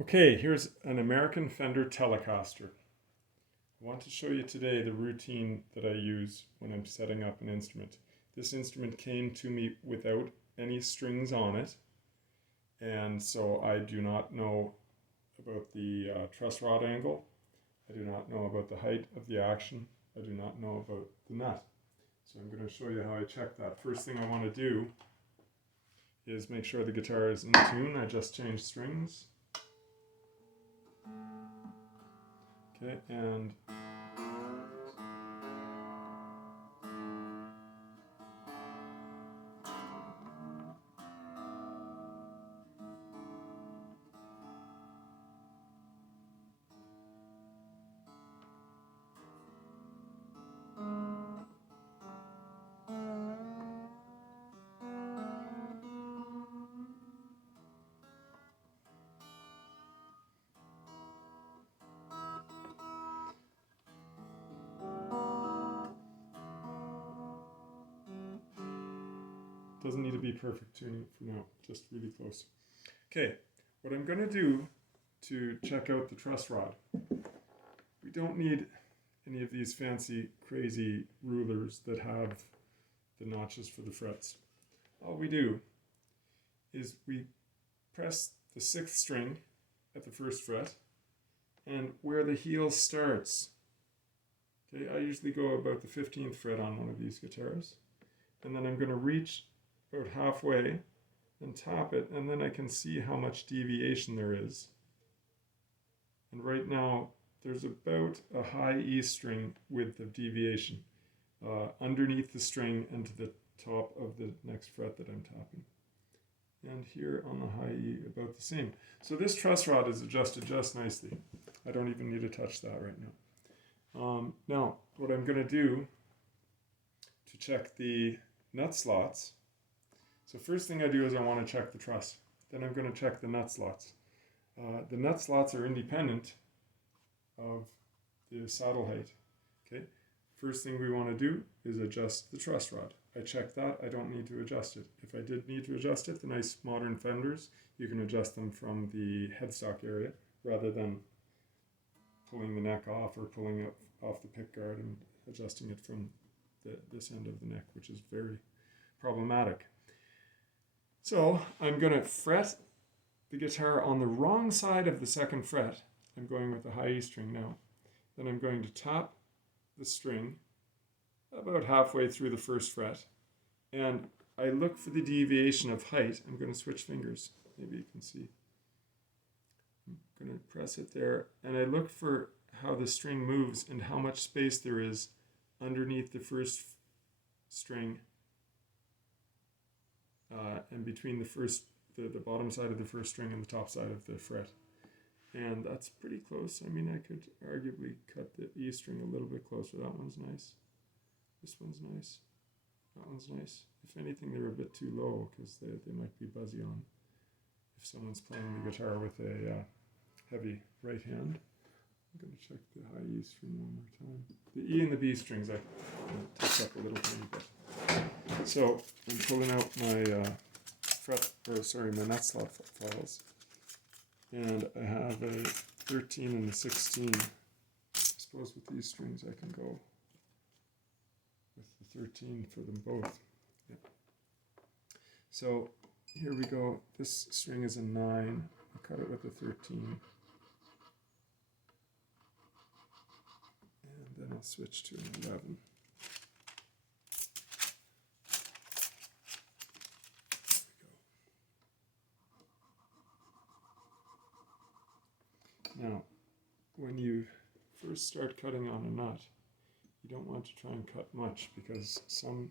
Okay, here's an American Fender Telecaster. I want to show you today the routine that I use when I'm setting up an instrument. This instrument came to me without any strings on it, and so I do not know about the truss rod angle. I do not know about the height of the action. I do not know about the nut. So I'm going to show you how I check that. First thing I want to do is make sure the guitar is in tune. I just changed strings. Okay, and doesn't need to be perfect tuning for now, just really close. Okay, what I'm going to do to check out the truss rod, we don't need any of these fancy, crazy rulers that have the notches for the frets. All we do is we press the 6th string at the 1st fret, and where the heel starts, okay, I usually go about the 15th fret on one of these guitars, and then I'm going to reach about halfway and tap it, and then I can see how much deviation there is. And right now there's about a high E string width of deviation underneath the string and to the top of the next fret that I'm tapping. And here on the high E, about the same. So this truss rod is adjusted just nicely. I don't even need to touch that right now. Now, what I'm going to do to check the nut slots, so first thing I do is I want to check the truss. Then I'm going to check the nut slots. The nut slots are independent of the saddle height. Okay. First thing we want to do is adjust the truss rod. I check that. I don't need to adjust it. If I did need to adjust it, the nice modern Fenders, you can adjust them from the headstock area rather than pulling the neck off or pulling it off the pick guard and adjusting it from this end of the neck, which is very problematic. So I'm going to fret the guitar on the wrong side of the 2nd fret. I'm going with the high E string now. Then I'm going to tap the string about halfway through the 1st fret, and I look for the deviation of height. I'm going to switch fingers. Maybe you can see. I'm going to press it there, and I look for how the string moves and how much space there is underneath the 1st string and between the bottom side of the 1st string and the top side of the fret. And that's pretty close. I mean, I could arguably cut the E string a little bit closer. That one's nice. This one's nice. That one's nice. If anything, they're a bit too low because they might be buzzy on if someone's playing the guitar with a heavy right hand. I'm going to check the high E string one more time. The E and the B strings I touch up a little bit. So I'm pulling out my my nut slot files, and I have a 13 and a 16. I suppose with these strings I can go with the 13 for them both. Yeah. So here we go. This string is a 9. I cut it with a 13. And then I'll switch to an 11. Now, when you first start cutting on a nut, you don't want to try and cut much because some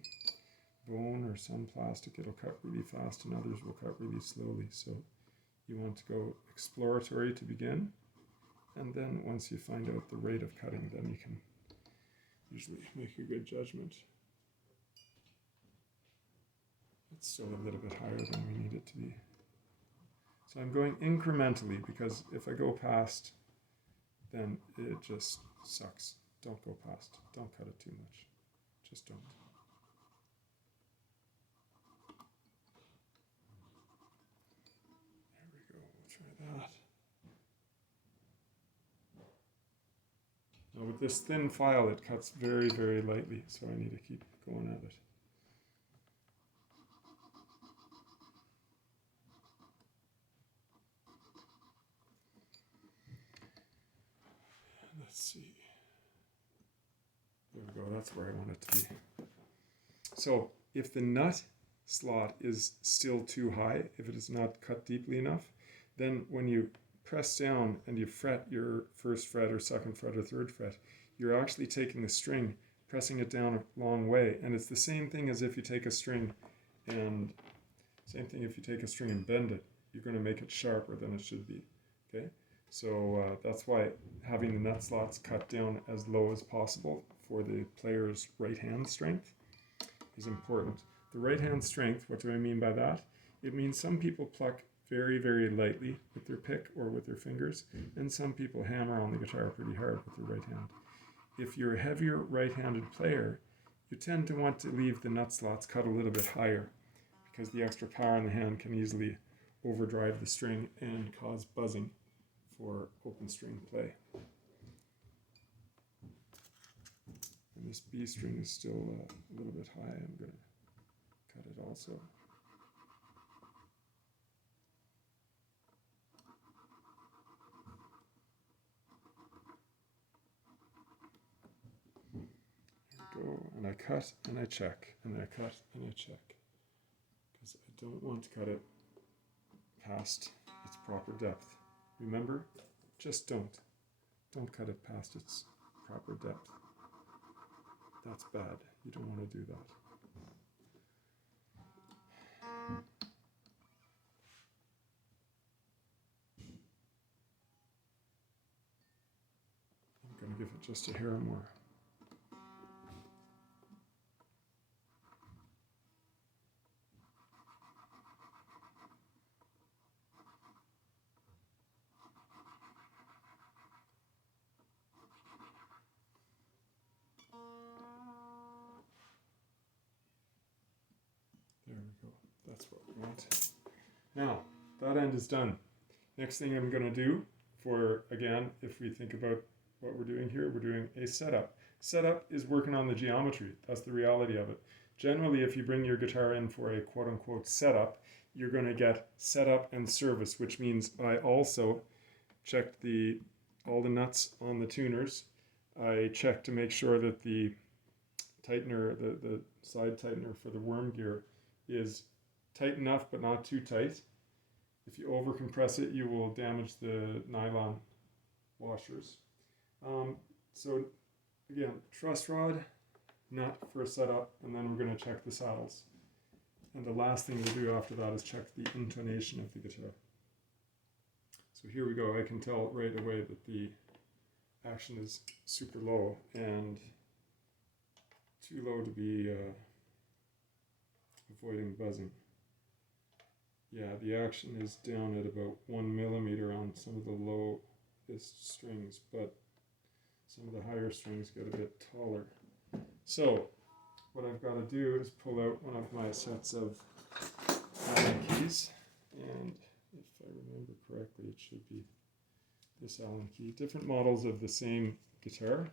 bone or some plastic, it'll cut really fast and others will cut really slowly. So you want to go exploratory to begin, and then once you find out the rate of cutting, then you can usually make a good judgment. It's still a little bit higher than we need it to be. So I'm going incrementally because if I go past, then it just sucks. Don't go past. Don't cut it too much. Just don't. There we go. We'll try that. Now with this thin file, it cuts very, very lightly, so I need to keep going at it. Let's see. There we go, that's where I want it to be. So if the nut slot is still too high, if it is not cut deeply enough, then when you press down and you fret your first fret or second fret or third fret, you're actually taking the string, pressing it down a long way. And it's the same thing as if you take a string and bend it, you're going to make it sharper than it should be. Okay, so that's why having the nut slots cut down as low as possible for the player's right hand strength is important. The right hand strength, what do I mean by that? It means some people pluck very, very lightly with their pick or with their fingers, and some people hammer on the guitar pretty hard with their right hand. If you're a heavier right-handed player, you tend to want to leave the nut slots cut a little bit higher, because the extra power in the hand can easily overdrive the string and cause buzzing for open string play. And this B string is still a little bit high. I'm going to cut it also. There we go. And I cut and I check, and I cut and I check, because I don't want to cut it past its proper depth. Remember, just don't cut it past its proper depth. That's bad. You don't want to do that. I'm going to give it just a hair more. There we go. That's what we want. Now, that end is done. Next thing I'm going to do for, again, if we think about what we're doing here, we're doing a setup. Setup is working on the geometry. That's the reality of it. Generally, if you bring your guitar in for a quote-unquote setup, you're going to get setup and service, which means I also checked all the nuts on the tuners. I checked to make sure that the tightener, the side tightener for the worm gear is tight enough but not too tight. If you over compress it, you will damage the nylon washers. So again, truss rod, nut for a setup, and then we're going to check the saddles. And the last thing we'll do after that is check the intonation of the guitar. So here we go. I can tell right away that the action is super low and too low to be avoiding buzzing. Yeah, the action is down at about 1 millimeter on some of the lowest strings, but some of the higher strings get a bit taller. So what I've got to do is pull out one of my sets of Allen keys, and if I remember correctly, it should be this Allen key. Different models of the same guitar,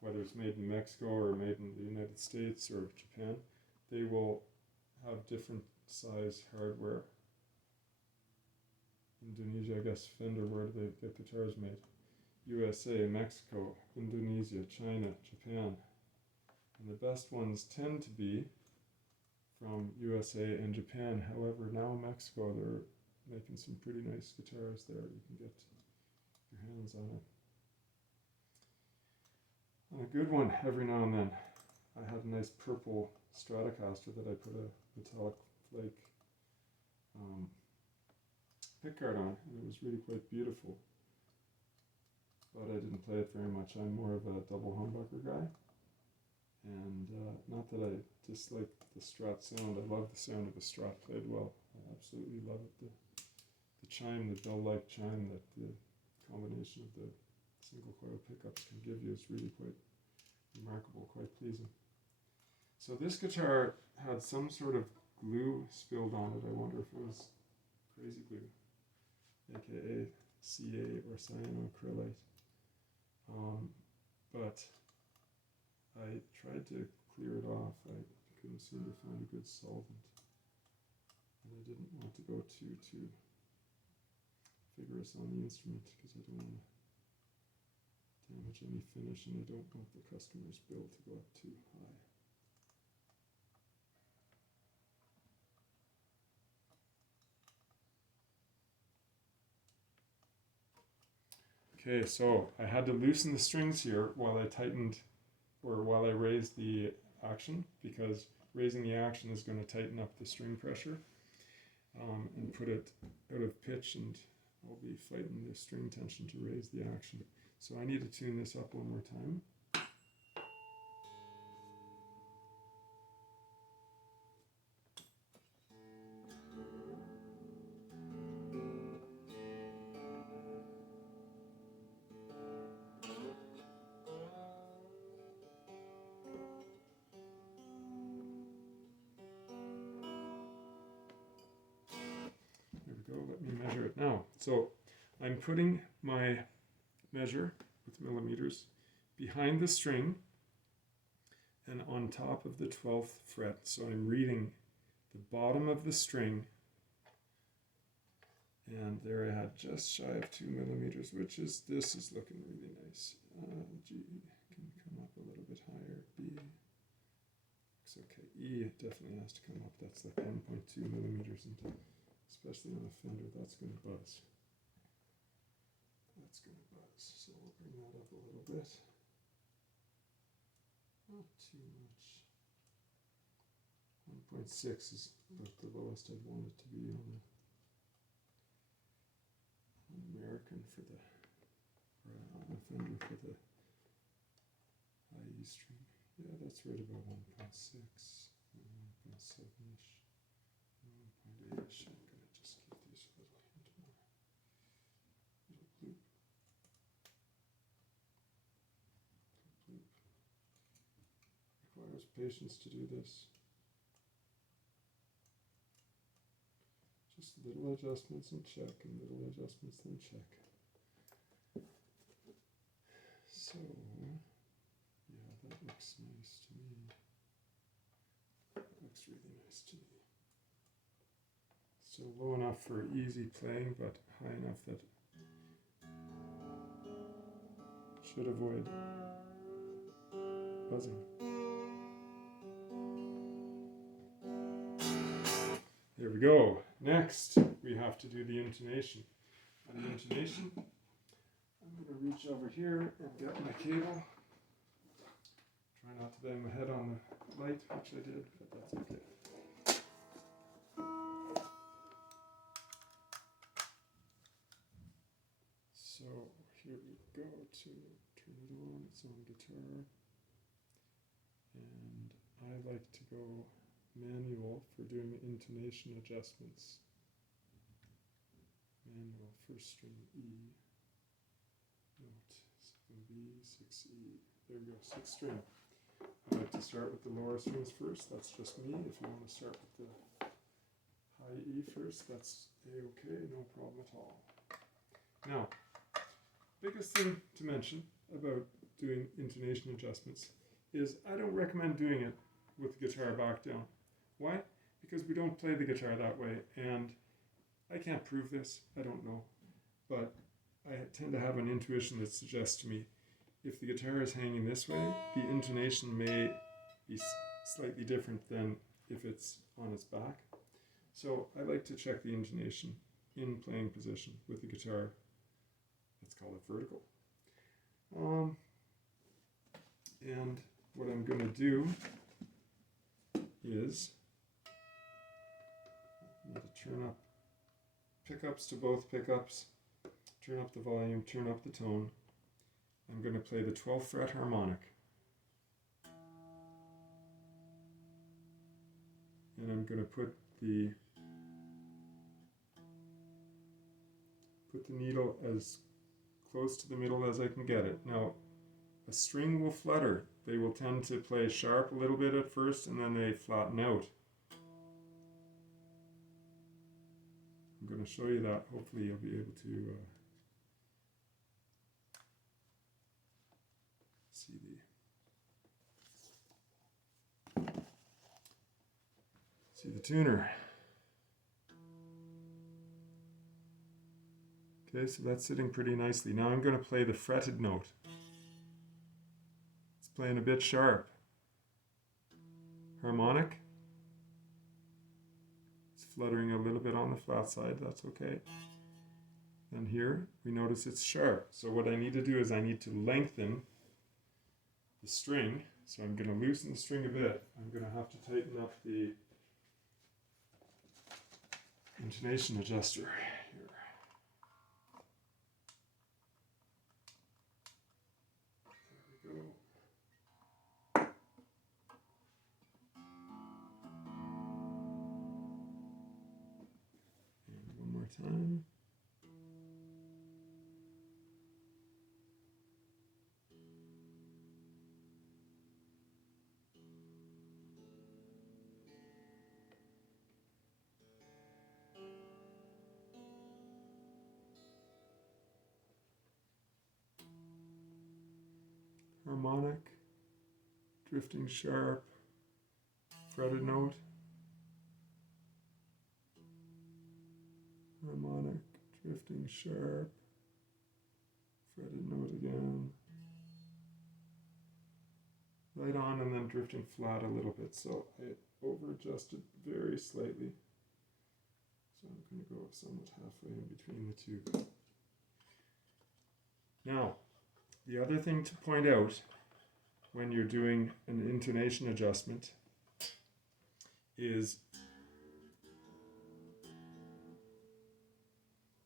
whether it's made in Mexico or made in the United States or Japan, they will have different size hardware. Indonesia, I guess Fender, where do they get guitars made? USA, Mexico, Indonesia, China, Japan. And the best ones tend to be from USA and Japan. However, now Mexico, they're making some pretty nice guitars there. You can get your hands on it. And a good one every now and then. I had a nice purple Stratocaster that I put a metallic flake pickguard on, and it was really quite beautiful. But I didn't play it very much. I'm more of a double humbucker guy. And not that I dislike the Strat sound. I love the sound of the Strat played well. I absolutely love it. The chime, the bell-like chime that the combination of the single coil pickups can give you is really quite remarkable, quite pleasing. So this guitar had some sort of glue spilled on it. I wonder if it was crazy glue, aka CA or cyanoacrylate. but I tried to clear it off. I couldn't seem to find a good solvent, and I didn't want to go too vigorous on the instrument because I don't want to damage any finish, and I don't want the customer's bill to go up too high. Okay, so I had to loosen the strings here while I tightened, or while I raised the action, because raising the action is going to tighten up the string pressure and put it out of pitch, and I'll be fighting the string tension to raise the action. So I need to tune this up one more time. There we go, let me measure it now. So I'm putting my measure with millimeters behind the string and on top of the 12th fret. So I'm reading the bottom of the string, and there I had just shy of 2 millimeters, which is, this is looking really nice. G can come up a little bit higher. B looks okay. E definitely has to come up. That's like 1.2 millimeters, and especially on a Fender, that's going to buzz. That's going to buzz. So we'll bring that up a little bit. Not too much. 1.6 is about the lowest I'd want it to be on an American for the, or on a Fender for the IE string. Yeah, that's right about 1.6, 1.7-ish, 1.8-ish. I'm going to just give these a little hint more. Little bloop. Bloop. Requires patience to do this. Just little adjustments and check, and little adjustments then check. So, yeah, that looks nice to me. That looks really nice to me. So low enough for easy playing, but high enough that should avoid buzzing. There we go. Next, we have to do the intonation. On the intonation, I'm going to reach over here and get my cable. Try not to bang my head on the light, which I did, but that's okay. So here we go to turn it on. It's on guitar. And I like to go manual for doing intonation adjustments. Manual, first string E, note 7B, 6E. There we go, 6th string. I like to start with the lower strings first. That's just me. If you want to start with the high E first, that's a-okay, no problem at all. Now, biggest thing to mention about doing intonation adjustments is I don't recommend doing it with the guitar back down. Why? Because we don't play the guitar that way, and I can't prove this, I don't know, but I tend to have an intuition that suggests to me if the guitar is hanging this way, the intonation may be slightly different than if it's on its back. So I like to check the intonation in playing position with the guitar. Let's call it vertical. And what I'm going to do is I need to turn up pickups to both pickups, turn up the volume, turn up the tone. I'm going to play the 12th fret harmonic. And I'm going to put the needle as close to the middle as I can get it. Now, a string will flutter. They will tend to play sharp a little bit at first, and then they flatten out. I'm going to show you that. Hopefully you'll be able to see the tuner. Okay, so that's sitting pretty nicely. Now I'm going to play the fretted note. It's playing a bit sharp. Harmonic. It's fluttering a little bit on the flat side, that's okay. And here we notice it's sharp. So what I need to do is I need to lengthen the string. So I'm going to loosen the string a bit. I'm going to have to tighten up the intonation adjuster here. There we go. And one more time. Harmonic, drifting sharp, fretted note, harmonic, drifting sharp, fretted note again, right on, and then drifting flat a little bit. So I over adjusted very slightly. So I'm going to go somewhat halfway in between the two. Now, the other thing to point out when you're doing an intonation adjustment is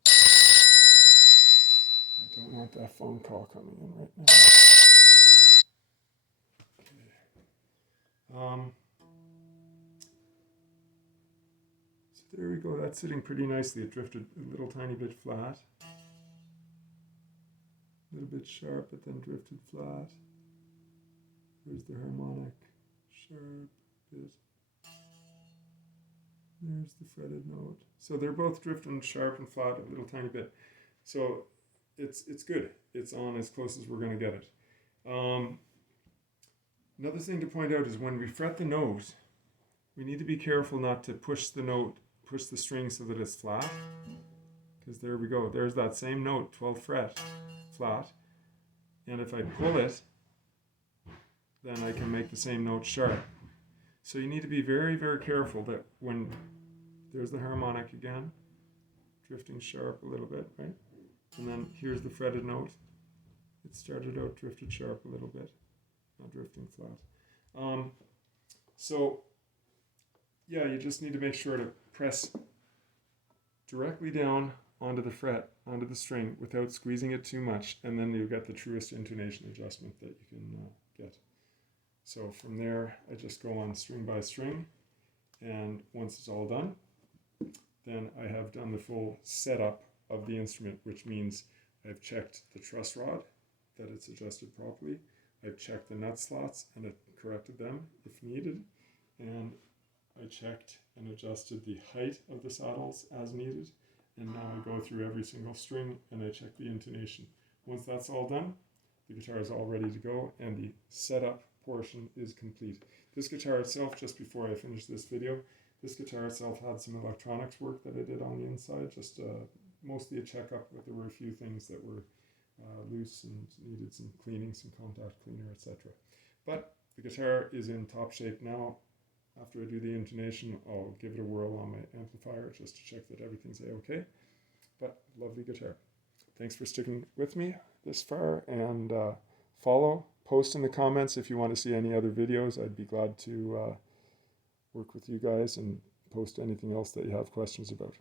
I don't want that phone call coming in right now. Okay. So there we go, that's sitting pretty nicely. It drifted a little tiny bit flat. A little bit sharp, but then drifted flat. There's the harmonic, sharp bit. There's the fretted note. So they're both drifting sharp and flat a little tiny bit. So it's good. It's on as close as we're going to get it. Another thing to point out is when we fret the note, we need to be careful not to push the string so that it's flat. Because there we go. There's that same note, 12th fret. Flat, and if I pull it, then I can make the same note sharp. So you need to be very, very careful that when there's the harmonic again, drifting sharp a little bit, right? And then here's the fretted note. It started out drifted sharp a little bit, not drifting flat. So yeah, you just need to make sure to press directly down onto the fret, onto the string, without squeezing it too much, and then you'll get the truest intonation adjustment that you can get. So from there, I just go on string by string, and once it's all done, then I have done the full setup of the instrument, which means I've checked the truss rod, that it's adjusted properly. I've checked the nut slots and corrected them if needed, and I checked and adjusted the height of the saddles as needed. And now I go through every single string and I check the intonation. Once that's all done, the guitar is all ready to go and the setup portion is complete. This guitar itself, just before I finish this video, this guitar itself had some electronics work that I did on the inside, just mostly a checkup, but there were a few things that were loose and needed some cleaning, some contact cleaner, etc. But the guitar is in top shape now. After I do the intonation, I'll give it a whirl on my amplifier just to check that everything's a-okay. But lovely guitar. Thanks for sticking with me this far, and post in the comments if you want to see any other videos. I'd be glad to work with you guys and post anything else that you have questions about.